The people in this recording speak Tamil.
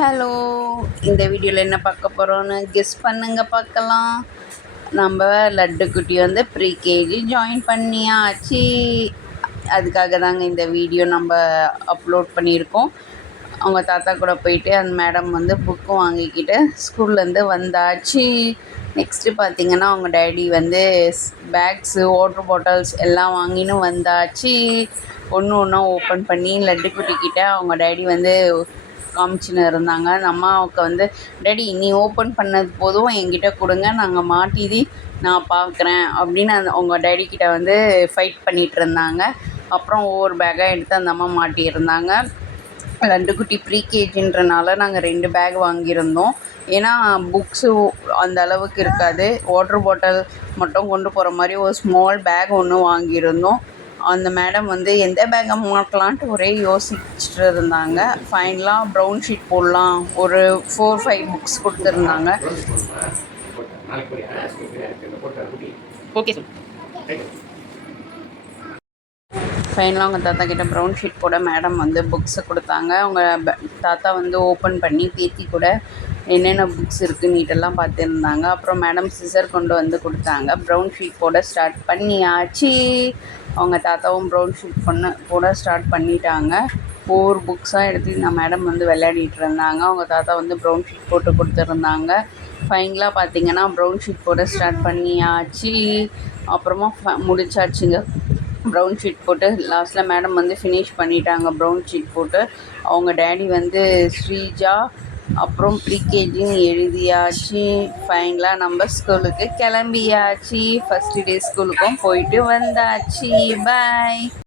ஹலோ, இந்த வீடியோவில் என்ன பார்க்க போகிறோன்னு கெஸ் பண்ணுங்க பார்க்கலாம். நம்ம லட்டு குட்டி வந்து ப்ரீகேஜி ஜாயின் பண்ணியாச்சு. அதுக்காக தாங்க இந்த வீடியோ நம்ம அப்லோட் பண்ணியிருக்கோம். அவங்க தாத்தா கூட போயிட்டு அந்த மேடம் வந்து புக்கு வாங்கிக்கிட்டு ஸ்கூல்லேருந்து வந்தாச்சு. நெக்ஸ்ட்டு பார்த்திங்கன்னா அவங்க டேடி வந்து பேக்ஸு, வாட்டர் பாட்டில்ஸ் எல்லாம் வாங்கின்னு வந்தாச்சு. ஒன்று ஒன்றா ஓப்பன் பண்ணி லட்டு குட்டிக்கிட்ட அவங்க டேடி வந்து காமிச்சின்னு இருந்தாங்க. அந்த அம்மாவுக்கு வந்து, டேடி நீ ஓப்பன் பண்ணது போதும் என்கிட்ட கொடுங்க, நாங்கள் மாட்டிதி நான் பார்க்குறேன் அப்படின்னு அவங்க டேடிக்கிட்ட வந்து ஃபைட் பண்ணிகிட்டு இருந்தாங்க. அப்புறம் ஒவ்வொரு பேக்காக எடுத்து அந்த அம்மா மாட்டியிருந்தாங்க. லட்டுக்குட்டி ப்ரீகேஜின்றனால நாங்கள் 2 பேக் வாங்கியிருந்தோம். ஏன்னா புக்ஸு அந்த அளவுக்கு இருக்காது. வாட்டர் பாட்டில் மட்டும் கொண்டு போகிற மாதிரி ஒரு ஸ்மால் பேக் ஒன்று வாங்கியிருந்தோம். அந்த மேடம் வந்து எந்த பேக்கை மாட்டலான்ட்டு ஒரே யோசிச்சுட்டு இருந்தாங்க. ஃபைனலாக ப்ரௌன் ஷீட் போடலாம், ஒரு 4-5 புக்ஸ் கொடுத்துருந்தாங்க. Okay sir. ஃபைனலாக அவங்க தாத்தா கிட்ட ப்ரௌன் ஷீட் போட மேடம் வந்து புக்ஸை கொடுத்தாங்க. அவங்க தாத்தா வந்து ஓப்பன் பண்ணி பேத்தி கூட என்னென்ன புக்ஸ் இருக்குது நீட்டெல்லாம் பார்த்துருந்தாங்க. அப்புறம் மேடம் சிசர் கொண்டு வந்து கொடுத்தாங்க. ப்ரௌன் ஷீட் போட ஸ்டார்ட் பண்ணியாச்சு. அவங்க தாத்தாவும் ப்ரௌன் ஷீட் போட ஸ்டார்ட் பண்ணிட்டாங்க. ஒவ்வொரு புக்ஸாக எடுத்து இந்த மேடம் வந்து விளையாடிட்டு இருந்தாங்க. அவங்க தாத்தா வந்து ப்ரௌன் ஷீட் போட்டு கொடுத்துருந்தாங்க. ஃபைனலாக பார்த்திங்கன்னா ப்ரௌன் ஷீட் போட ஸ்டார்ட் பண்ணியாச்சு. அப்புறமா முடிச்சாச்சுங்க. ப்ரௌன் ஷீட் போட்டு லாஸ்ட்டில் மேடம் வந்து ஃபினிஷ் பண்ணிட்டாங்க. ப்ரௌன் ஷீட் போட்டு அவங்க டேடி வந்து ஸ்ரீஜா அப்புறம் ப்ரீகேஜின்னு எழுதியாச்சு. ஃபைனலாக நம்ம ஸ்கூலுக்கு கிளம்பியாச்சு. ஃபஸ்ட்டு டே ஸ்கூலுக்கும் போயிட்டு வந்தாச்சு. பாய்.